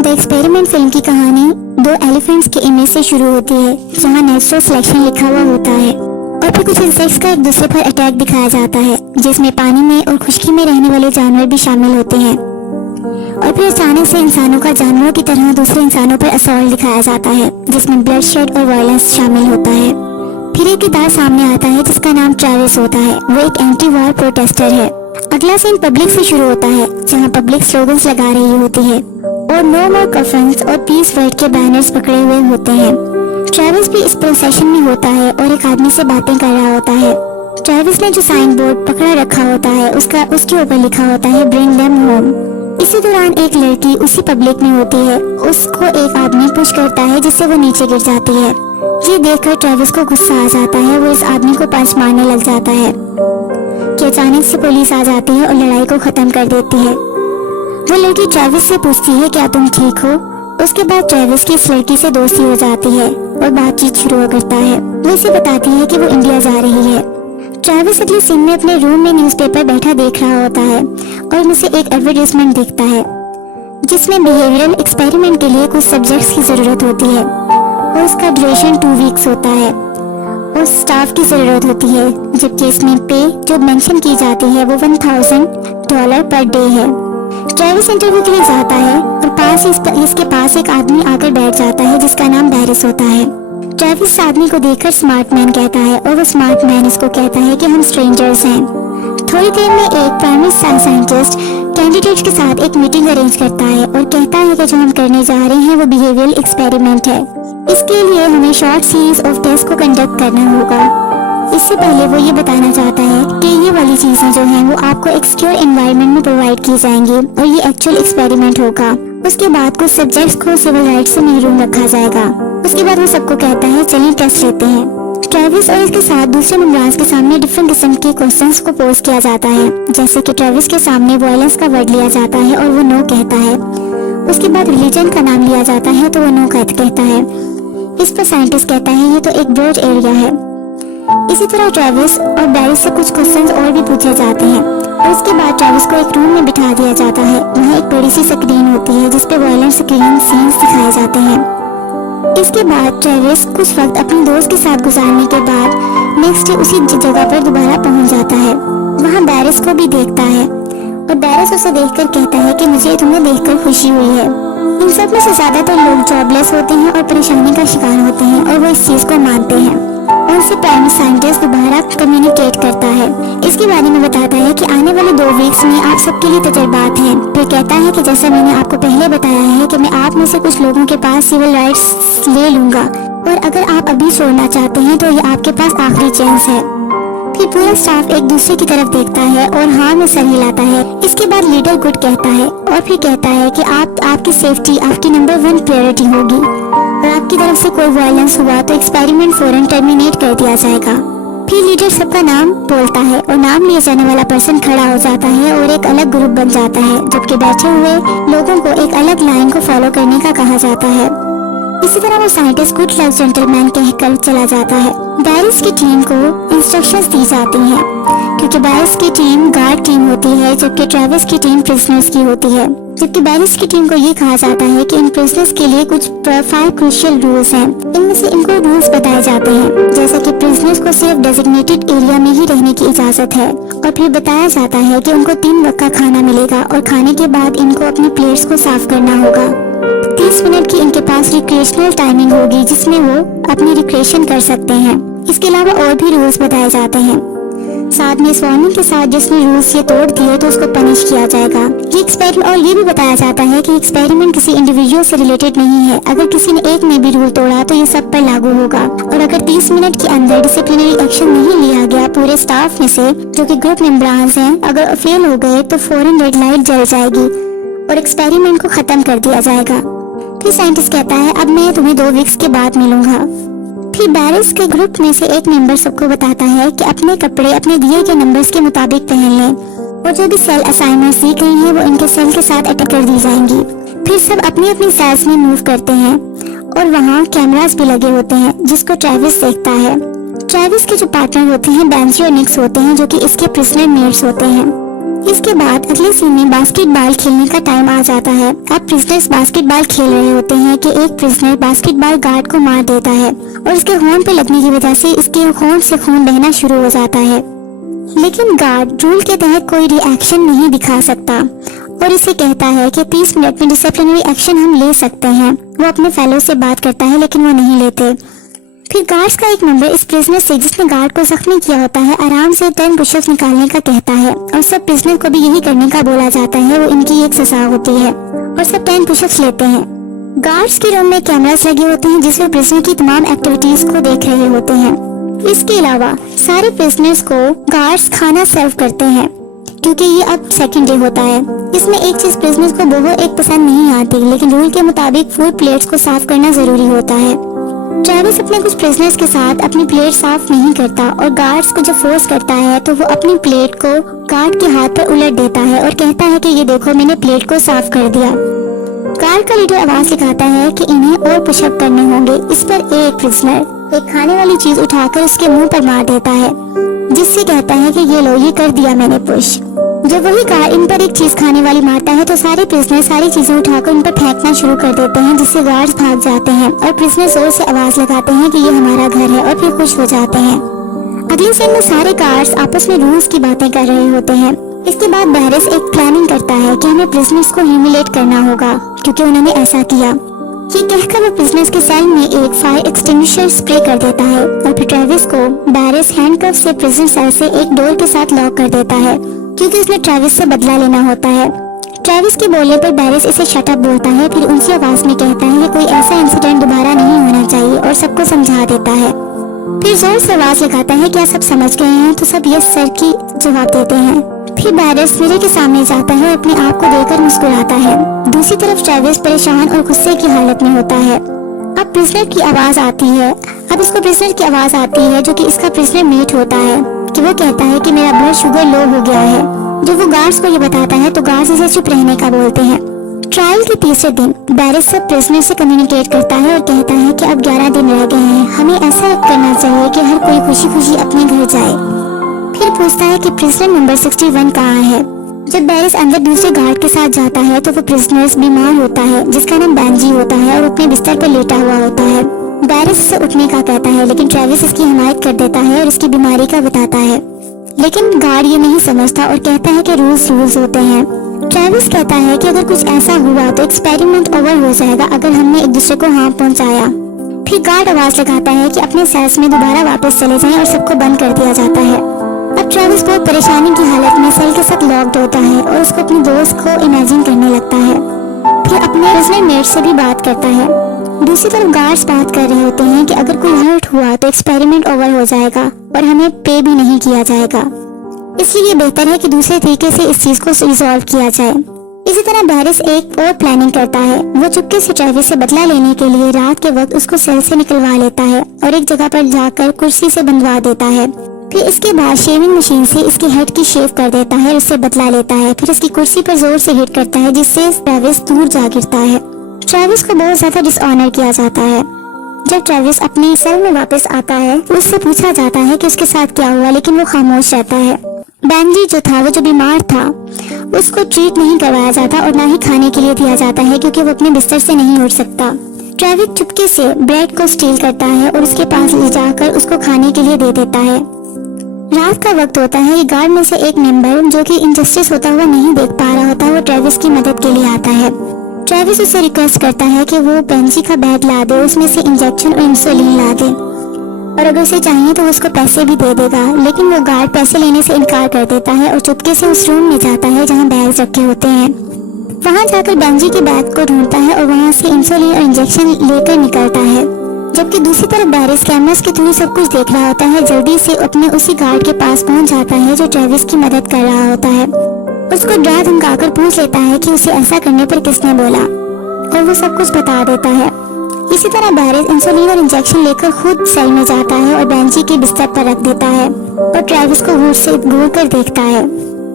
The experiment film की कहानी दो एलिफेंट्स के इमेज से शुरू होती है, जहां नेचुरल सिलेक्शन लिखा हुआ होता है और फिर कुछ इंसेक्ट्स का एक दूसरे पर अटैक दिखाया जाता है, जिसमें पानी में और खुश्की में रहने वाले जानवर भी शामिल होते हैं। और फिर अचानक से इंसानों का जानवरों की तरह दूसरे इंसानों पर असॉल्ट दिखाया जाता है, जिसमें ब्लड शेड और वायलेंस शामिल होता है। फिर एक किरदार सामने आता है जिसका नाम ट्रेविस होता है। वो एक एंटी वॉर प्रोटेस्टर है। अगला सीन पब्लिक से शुरू होता है, जहां पब्लिक स्लोगन्स लगा रही होती है और नो मोर कफन्स और पीस वर्ड के बैनर्स पकड़े हुए होते हैं। ट्रेविस भी इस प्रोसेशन में होता है और एक आदमी से बातें कर रहा होता है। ट्रेविस ने जो साइन बोर्ड पकड़ा रखा होता है उसके ऊपर लिखा होता है ब्रिंग देम होम। इसी दौरान एक लड़की उसी पब्लिक में होती है। उसको एक आदमी पुश करता है जिससे वो नीचे गिर जाती है। ये देखकर ट्रेविस को गुस्सा आ जाता है। वो इस आदमी को पंच मारने लग जाता है कि अचानक से पुलिस आ जाती है और लड़ाई को खत्म कर देती है। वो लड़की ट्रेविस से पूछती है क्या तुम ठीक हो। उसके बाद ट्रेविस की इस लड़की से दोस्ती हो जाती है और बातचीत शुरू करता है। वो इसे बताती है कि वो इंडिया जा रही है। ट्रेविस अगले सीन में अपने रूम में न्यूज़पेपर बैठा देख रहा होता है और उसे एक एडवर्टाइजमेंट दिखता है जिसमें बिहेवियरल एक्सपेरिमेंट के लिए कुछ सब्जेक्ट्स की जरूरत होती है और उसका ड्यूरेशन 2 वीक्स होता है और स्टाफ की जरूरत होती है, जबकि इसमें पे जो मेंशन की जाती है वो $1000 पर डे है। ट्रेविस इंटरव्यू के लिए जाता है और इसके पास एक आदमी आकर बैठ जाता है जिसका नाम बैरिस होता है। ट्रेविस आदमी को देखकर स्मार्ट मैन कहता है और वो स्मार्ट मैन इसको कहता है कि हम स्ट्रेंजर्स हैं। थोड़ी देर में एक प्राइमरी साइंटिस्ट कैंडिडेट के साथ एक मीटिंग अरेंज करता है और कहता है कि जो हम करने जा रहे हैं वो बिहेवियरल एक्सपेरिमेंट है। इसके लिए हमें शॉर्ट सीरीज ऑफ टेस्ट को कंडक्ट करना होगा। इससे पहले वो ये बताना चाहता है कि ये वाली चीजें जो हैं वो आपको एक सिक्योर एनवायरनमेंट में प्रोवाइड की जाएंगी और ये एक्चुअल एक्सपेरिमेंट होगा। उसके बाद कुछ सब्जेक्ट्स को सिविल राइट्स से महरूम रखा जाएगा। उसके बाद वो सबको कहता है चलिए टेस्ट लेते हैं। ट्रेविस और इसके साथ दूसरे मेंबर्स के सामने डिफरेंट किस्म के क्वेश्चंस को पोस्ट किया जाता है, जैसे कि ट्रेविस के सामने वायलेंस का वर्ड लिया जाता है और वो नो कहता है। उसके बाद रिलीजन का नाम लिया जाता है तो वो नो कहता है। इस पर साइंटिस्ट कहता है ये तो एक ब्रॉड एरिया है। इसी तरह ट्रेविस और बैरिस से कुछ क्वेश्चंस और भी पूछे जाते हैं और उसके बाद ट्रेविस को एक रूम में बिठा दिया जाता है। वहाँ एक बड़ी सी स्क्रीन होती है जिसपे वायलेंस स्क्रीन सीन्स दिखाए जाते हैं। इसके बाद ट्रेविस कुछ वक्त अपने दोस्त के साथ गुजारने के बाद नेक्स्ट डे उसी जगह पर दोबारा पहुंच जाता है। वहाँ बैरिस को भी देखता है और बैरिस उसे देखकर कहता है कि मुझे तुम्हें देखकर खुशी हुई है। इन सब में से ज्यादातर लोग जॉबलेस होते हैं और परेशानी का शिकार होते हैं और वो इस चीज को मानते हैं और उनसे प्राइमरी साइंटिस्ट दोबारा कम्युनिकेट करता है। इसके बारे में बताता है कि आने वाले 2 वीक्स में आप सबके लिए तजुर्बात हैं। फिर कहता है कि जैसा मैंने आपको पहले बताया है कि मैं आप में से कुछ लोगों के पास सिविल राइट्स ले लूंगा और अगर आप अभी छोड़ना चाहते हैं तो ये आपके पास आखिरी चांस है। फिर पूरा स्टाफ एक दूसरे की तरफ देखता है और हाँ में सर हिलाता है। इसके बाद लीडर गुड कहता है और फिर कहता है कि आपकी सेफ्टी आपकी नंबर 1 प्रायोरिटी होगी और आपकी तरफ से कोई वायलेंस हुआ तो एक्सपेरिमेंट फौरन टर्मिनेट कर दिया जाएगा। फिर लीडर सबका नाम बोलता है और नाम लिए जाने वाला पर्सन खड़ा हो जाता है और एक अलग ग्रुप बन जाता है, जबकि बैठे हुए लोगों को एक अलग लाइन को फॉलो करने का कहा जाता है। इसी तरह वो साइंटिस्ट गुड लक जेंटलमैन कहकर चला जाता है। बैरिस की टीम को इंस्ट्रक्शंस दी जाती हैं क्योंकि बैरिस की टीम गार्ड टीम होती है जबकि ट्रेविस की टीम प्रिजनर्स की होती है। जबकि बैरिस की टीम को ये कहा जाता है कि इन प्रिजनर्स के लिए कुछ 5 क्रूशियल रूल्स हैं। इनमें से इनको रूल्स बताए जाते हैं जैसे कि प्रिजनर्स को सिर्फ डेजिग्नेटेड एरिया में ही रहने की इजाजत है और फिर बताया जाता है कि उनको 3 वक्त का खाना मिलेगा और खाने के बाद इनको अपनी प्लेट्स को साफ करना होगा। 30 मिनट की इनके पास रिक्रिएशनल टाइमिंग होगी जिसमें वो अपनी रिक्रिएशन कर सकते हैं। इसके अलावा और भी रूल्स बताए जाते हैं। साथ में इस वार्निंग के साथ जिसने रूल्स ये तोड़ दिए तो उसको पनिश किया जाएगा। ये एक्सपेरिमेंट और ये भी बताया जाता है कि एक्सपेरिमेंट किसी इंडिविजुअल से रिलेटेड नहीं है। अगर किसी ने एक में भी रूल तोड़ा तो ये सब पर लागू होगा और अगर 30 मिनट के अंदर डिसिप्लिनरी एक्शन नहीं लिया गया पूरे स्टाफ में से जो कि ग्रुप मेंबर्स हैं, अगर फेल हो गए तो फौरन रेड लाइट जल जाएगी और एक्सपेरिमेंट को खत्म कर दिया जाएगा। फिर साइंटिस्ट कहता है अब मैं तुम्हें 2 वीक्स के बाद मिलूंगा। फिर बैरिस के ग्रुप में से एक मेंबर सबको बताता है कि अपने कपड़े अपने दिए गए नंबर्स के मुताबिक पहन लें और जो भी सेल असाइनमेंट दी गई हैं वो इनके सेल के साथ अटैच कर दी जाएंगी। फिर सब अपनी अपनी सेल्स में मूव करते हैं और वहाँ कैमरास भी लगे होते हैं जिसको ट्रेविस देखता है। ट्रेविस के जो पार्टनर होते हैं बेंजी और निक्स होते हैं जो कि इसके प्रिजनर मेट्स होते हैं। इसके बाद अगले सीन में बास्केटबॉल खेलने का टाइम आ जाता है। अब प्रिजनर्स बास्केटबॉल खेल रहे होते हैं कि एक प्रिजनर बास्केटबॉल गार्ड को मार देता है और उसके होंठ पे लगने की वजह से इसके होंठ से खून बहना शुरू हो जाता है। लेकिन गार्ड रूल के तहत कोई रिएक्शन नहीं दिखा सकता और इसे कहता है कि 30 मिनट में डिसिप्लिनरी एक्शन हम ले सकते हैं। वो अपने फेलो से बात करता है लेकिन वो नहीं लेते। फिर गार्ड्स का एक मेंबर इस प्रिजनर से जिसने गार्ड को जख्मी किया होता है आराम से 10 पुशअप्स निकालने का कहता है और सब प्रिजनर को भी यही करने का बोला जाता है। वो इनकी एक सजा होती है और सब 10 पुशअप्स लेते हैं। गार्ड्स के रूम में कैमरास लगे होते हैं जिसमें प्रिजनर की तमाम एक्टिविटीज को देख रहे होते हैं। इसके अलावा सारे प्रिजनर्स को गार्ड्स खाना सर्व करते हैं क्योंकि ये अब सेकंड डे होता है। इसमें एक चीज प्रिजनर्स को बहुत एक पसंद नहीं आती, लेकिन रूल के मुताबिक फूड प्लेट्स को साफ करना जरूरी होता है। ट्रेविस अपने कुछ प्रिजनर्स के साथ अपनी प्लेट साफ नहीं करता और गार्ड्स को जब फोर्स करता है तो वो अपनी प्लेट को गार्ड के हाथ पर उलट देता है और कहता है कि ये देखो मैंने प्लेट को साफ कर दिया। गार्ड का लीडर आवाज लगाता है कि इन्हें और पुशअप करने होंगे। इस पर एक प्रिजनर एक खाने वाली चीज उठाकर उसके मुंह पर मार देता है जिससे कहता है कि ये लो, ये कर दिया मैंने पुश। जब वही गार्ड इन पर एक चीज खाने वाली मारता है तो सारे प्रिजनर सारी चीजें उठाकर उन पर फेंकना शुरू कर देते हैं जिससे गार्ड्स भाग जाते हैं और प्रिजनर जोर से आवाज लगाते हैं कि ये हमारा घर है और फिर खुश हो जाते हैं। अगले सीन में सारे गार्ड्स आपस में रूल्स की बातें कर रहे होते हैं। इसके बाद बैरिस एक प्लानिंग करता है कि हमें प्रिजनर्स को ह्यूमिलेट करना होगा क्योंकि उन्होंने ऐसा किया। ये कहकर वो प्रिजनर्स के सेल में एक फायर एक्सटिंग्विशर स्प्रे कर देता है और फिर ट्रेविस को बैरिस हैंडकफ से प्रिजन सेल से एक डोर के साथ लॉक कर देता है क्योंकि उसने ट्रेविस से बदला लेना होता है। ट्रेविस के बोलने पर बैरिस इसे शट अप बोलता है, फिर ऊंची आवाज में कहता है कि कोई ऐसा इंसिडेंट दोबारा नहीं होना चाहिए और सबको समझा देता है। फिर जोर से आवाज लगाता है क्या सब समझ गए हैं? तो सब यस सर की जवाब देते हैं। फिर बैरिस मिरर के सामने जाता है और अपने आप को देखकर मुस्कुराता है। दूसरी तरफ ट्रेविस परेशान और गुस्से की हालत में होता है। अब प्रिजनर की आवाज आती है। अब इसको प्रिजनर की आवाज आती है जो कि इसका प्रिजनर मेट होता है कि वो कहता है कि मेरा ब्लड शुगर लो हो गया है। जब वो गार्ड्स को ये बताता है तो गार्ड्स इसे चुप रहने का बोलते हैं। ट्रायल के तीसरे दिन बैरिस सब प्रिजनर से कम्युनिकेट करता है और कहता है कि अब 11 दिन रह गए हैं, हमें ऐसा करना चाहिए कि हर कोई खुशी खुशी अपने घर जाए। फिर पूछता है कि प्रिजनर नंबर 61 कहाँ है। जब बैरिस अंदर दूसरे गार्ड के साथ जाता है तो वो प्रिजनर्स बीमार होता है जिसका नाम बैंजी होता है और अपने बिस्तर पर लेटा हुआ होता है। बैरिस इसे उठने का कहता है लेकिन ट्रेविस इसकी हिमायत कर देता है और इसकी बीमारी का बताता है, लेकिन गार्ड ये नहीं समझता और कहता है कि रूल्स होते हैं। ट्रेविस कहता है कि अगर कुछ ऐसा हुआ तो एक्सपेरिमेंट ओवर हो जाएगा अगर हमने एक दूसरे को हार्म पहुंचाया। फिर गार्ड आवाज लगाता है कि अपने सेल्स में दोबारा वापस चले जाएं और सबको बंद कर दिया जाता है। अब ट्रेविस बहुत परेशानी की हालत में सेल के साथ लॉक्ड होता है और उसको अपने दोस्त को इमेजिन करने लगता है। फिर अपने प्रिजनर मेट से भी बात करता है। दूसरी तरफ गार्ड्स बात कर रहे होते हैं कि अगर कोई हर्ट हुआ तो एक्सपेरिमेंट ओवर हो जाएगा और हमें पे भी नहीं किया जाएगा, इसलिए बेहतर है कि दूसरे तरीके से इस चीज को रिजॉल्व किया जाए। इसी तरह बैरिस एक और प्लानिंग करता है। वो चुपके से ट्रेविस से बदला लेने के लिए रात के वक्त उसको सेल से निकलवा लेता है और एक जगह पर जाकर कुर्सी से बंधवा देता है। फिर इसके बाद शेविंग मशीन से इसके हेड की शेव कर देता है और उससे बदला लेता है। फिर इसकी कुर्सी पर जोर से हिट करता है जिससे ट्रेविस दूर जा गिरता है। ट्रेविस को बहुत ज्यादा डिसऑनर किया जाता है। जब ट्रेविस अपने सेल में वापस आता है उससे पूछा जाता है कि उसके साथ क्या हुआ, लेकिन वो खामोश रहता है। बैंजी जो था, वो जो बीमार था, उसको ट्रीट नहीं करवाया जाता और ना ही खाने के लिए दिया जाता है क्योंकि वो अपने बिस्तर से नहीं उठ सकता। ट्रेविस चुपके से ब्रेड को स्टील करता है और उसके पास ले जाकर उसको खाने के लिए दे देता है। रात का वक्त होता है। गार्ड में से एक मेंबर जो कि इनजस्टिस होता हुआ नहीं देख पा रहा होता, वो ट्रेविस की मदद के लिए आता है। ट्रेविस उसे रिक्वेस्ट करता है कि वो बेंजी का बैग ला दे, उसमें से इंजेक्शन और इंसुलिन ला दे और अगर उसे चाहिए तो उसको पैसे भी दे देगा। लेकिन वो गार्ड पैसे लेने से इनकार कर देता है और चुपके से उस रूम में जाता है जहाँ बैग्स रखे होते हैं। वहाँ जाकर बेंजी के बैग को ढूंढता है और वहाँ से इंसुलिन और इंजेक्शन लेकर निकलता है। जबकि दूसरी तरफ बैरिस कैमरास के थ्रू सब कुछ देख रहा होता है। जल्दी से अपने उसी गार्ड के पास पहुँच जाता है जो ट्रेविस की मदद कर रहा होता है। उसको डरा धमकाकर पूछ लेता है कि उसे ऐसा करने पर किसने बोला और वो सब कुछ बता देता है। इसी तरह बैरिस इंसुलिन और इंजेक्शन लेकर खुद सेल में जाता है और बेंजी के बिस्तर पर रख देता है और ट्रेविस को घूर से घूर कर देखता है।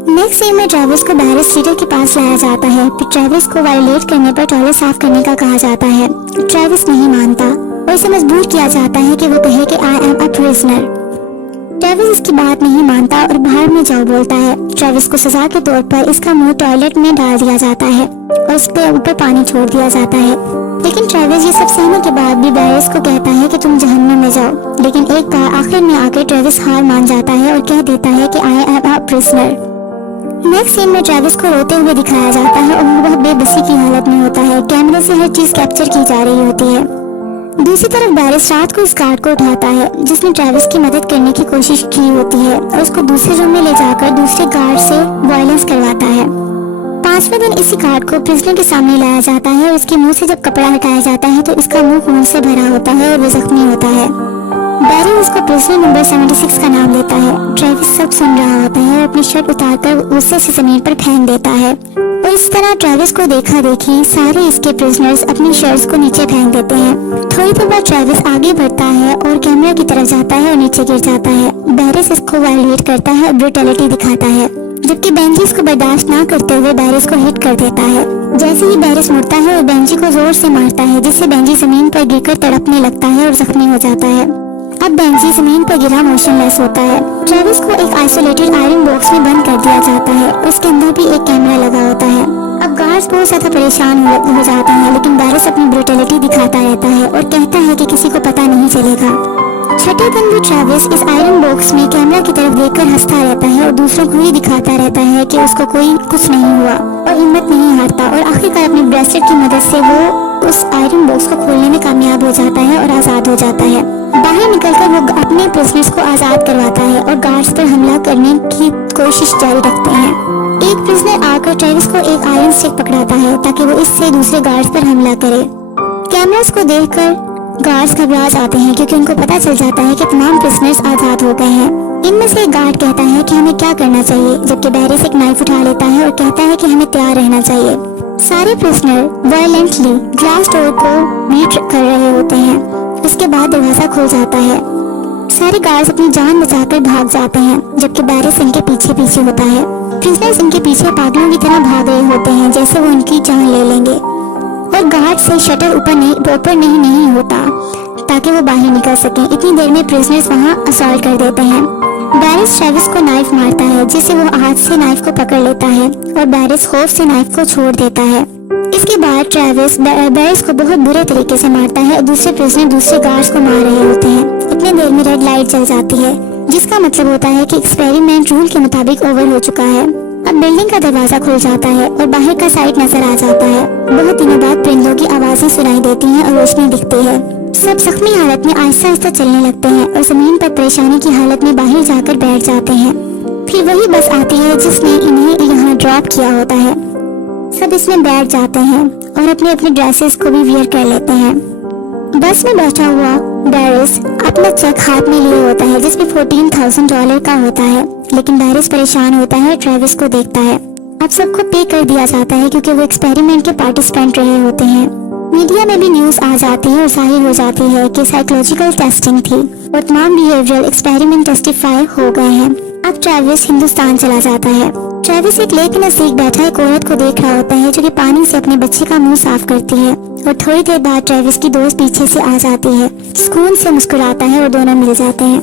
नेक्स्ट सीन में ट्रेविस को बैरिस लीडर के पास लाया जाता है। फिर ट्रेविस को वायलेट करने पर टॉयलेट साफ करने का कहा जाता है। ट्रेविस नहीं मानता और इसे मजबूर किया जाता है कि वो कहे कि I am a prisoner. Travis इसकी बात नहीं मानता और बाहर में जाओ बोलता है। ट्रेविस को सजा के तौर पर इसका मुंह टॉयलेट में डाल दिया जाता है और उसके ऊपर पानी छोड़ दिया जाता है। लेकिन ट्रेविस ये सब सहने के बाद भी बैरिस को कहता है कि तुम जहन्नुम में जाओ। लेकिन एक बार आखिर में आकर ट्रेविस हार मान जाता है और कह देता है कि I am a prisoner. Next scene में ट्रेविस को रोते हुए दिखाया जाता है और वो बहुत बेबसी की हालत में होता है। कैमरे से हर चीज कैप्चर की जा रही होती है। दूसरी तरफ बैरिस रात को इस गार्ड को उठाता है जिसने ट्रेविस की मदद करने की कोशिश की होती है और उसको दूसरे रूम में ले जाकर दूसरे गार्ड से वायलेंस करवाता है। 5वें दिन इसी गार्ड को प्रिजनर के सामने लाया जाता है और इसके मुंह से जब कपड़ा हटाया जाता है तो इसका मुंह खून से भरा होता है और वो जख्मी होता है। बैरिस उसको प्रिजनर नंबर 76 का नाम देता है। ट्रेविस सब सुन रहा होता है और अपनी शर्ट उतारकर गुस्से से जमीन पर फेंक देता है और इस तरह ट्रेविस को देखा देखी सारे इसके प्रिजनर्स अपनी शर्ट्स को नीचे फेंक देते हैं। थोड़ी देर बाद ट्रेविस आगे बढ़ता है और कैमरा की तरफ जाता है और नीचे गिर जाता है। बैरिस इसको वायलेट करता है और ब्रूटैलिटी दिखाता है, जबकि बेंजी इसको बर्दाश्त ना करते हुए बैरिस को हिट कर देता है। जैसे ही बैरिस मुड़ता है और बेंजी को जोर से मारता है जिससे बेंजी जमीन पर गिरकर तड़पने लगता है और जख्मी हो जाता है। अब बेंजी जमीन पर गिरा मोशनलेस होता है। ट्रेविस को एक आइसोलेटेड आयरन बॉक्स में बंद कर दिया जाता है। उसके अंदर भी एक कैमरा लगा होता है। अब गार्ड्स बहुत ज्यादा परेशान हो जाते हैं, लेकिन बैरिस अपनी ब्रूटैलिटी दिखाता रहता है और कहता है कि किसी को पता नहीं चलेगा। छठे दिन भी ट्रेविस इस आयरन बॉक्स में कैमरा की तरफ देखकर हंसता रहता है और दूसरों को ही दिखाता रहता है कि उसको कोई कुछ नहीं हुआ और हिम्मत नहीं हारता और आखिरकार अपने ब्रेसलेट की मदद से वो उस आयरन बॉक्स को खोलने में कामयाब हो जाता है और आजाद हो जाता है। बाहर निकलकर वो अपने प्रिजनर्स को आजाद करवाता है और गार्ड्स पर हमला करने की कोशिश जारी रखते हैं। एक प्रिजनर आकर ट्रेविस को एक आयरन स्टिक पकड़ाता है ताकि वो इससे दूसरे गार्ड्स पर हमला करे। कैमरास को देखकर गार्ड्स घबरा जाते हैं क्योंकि उनको पता चल जाता है कि तमाम प्रिजनर्स आजाद हो गए हैं। इनमें से एक गार्ड कहता है कि हमें क्या करना चाहिए, जबकि बैरिस एक नाइफ उठा लेता है और कहता है कि हमें तैयार रहना चाहिए। सारे प्रिजनर वायलेंटली ग्लास डोर को बीट कर रहे होते हैं। उसके बाद दरवाजा खुल जाता है। सारे गार्ड्स अपनी जान बचाकर भाग जाते हैं, जबकि बैरिस इनके पीछे पीछे होता है। प्रिजनर्स इनके पीछे पागलों की तरह भाग रहे होते हैं जैसे वो उनकी जान ले लेंगे और गार्ड से शटर ऊपर नहीं होता ताकि वो बाहर निकल सकें। इतनी देर में प्रिजनर्स वहाँ असॉल्ट कर देते हैं। बैरिस ट्रेविस को नाइफ मारता है जिससे वो हाथ से नाइफ को पकड़ लेता है और बैरिस खौफ से नाइफ को छोड़ देता है। इसके बाद ट्रेविस बैरिस को बहुत बुरे तरीके से मारता है और दूसरे प्रिजनर दूसरे गार्ड्स को मार रहे होते हैं। इतने देर में रेड लाइट जल जाती है जिसका मतलब होता है कि एक्सपेरिमेंट रूल के मुताबिक ओवर हो चुका है। अब बिल्डिंग का दरवाजा खुल जाता है और बाहर का साइड नजर आ जाता है। बहुत दिनों बाद परिंदों की आवाजें सुनाई देती हैं और रोशनी दिखती है। सब जख्मी हालत में आहिस्ता आहिस्ता चलने लगते हैं और जमीन पर परेशानी की हालत में बाहर जाकर बैठ जाते हैं। फिर वही बस आती है जिसने इन्हें यहाँ ड्रॉप किया होता है। सब इसमें बैठ जाते हैं और अपने अपने ड्रेसेस को भी वियर कर लेते हैं। बस में बैठा हुआ बैरिस अपना चेक हाथ में लिए होता है जिसमें $14,000 का होता है, लेकिन बैरिस परेशान होता है, ट्रेविस को देखता है। अब सबको पे कर दिया जाता है क्योंकि वो एक्सपेरिमेंट के पार्टिसिपेंट रहे होते हैं। मीडिया में भी न्यूज आ जाती है और जाहिर हो जाती है कि साइकोलॉजिकल टेस्टिंग थी और तमाम बिहेवियरल एक्सपेरिमेंट टेस्टिफाई हो गए हैं। अब ट्रेविस हिंदुस्तान चला जाता है। ट्रेविस एक लेक के नजदीक बैठा एक औरत को देख रहा होता है जो कि पानी से अपने बच्चे का मुंह साफ करती है और थोड़ी देर बाद ट्रेविस की दोस्त पीछे से आ जाती है। सुकून से मुस्कुराता है और दोनों मिल जाते हैं।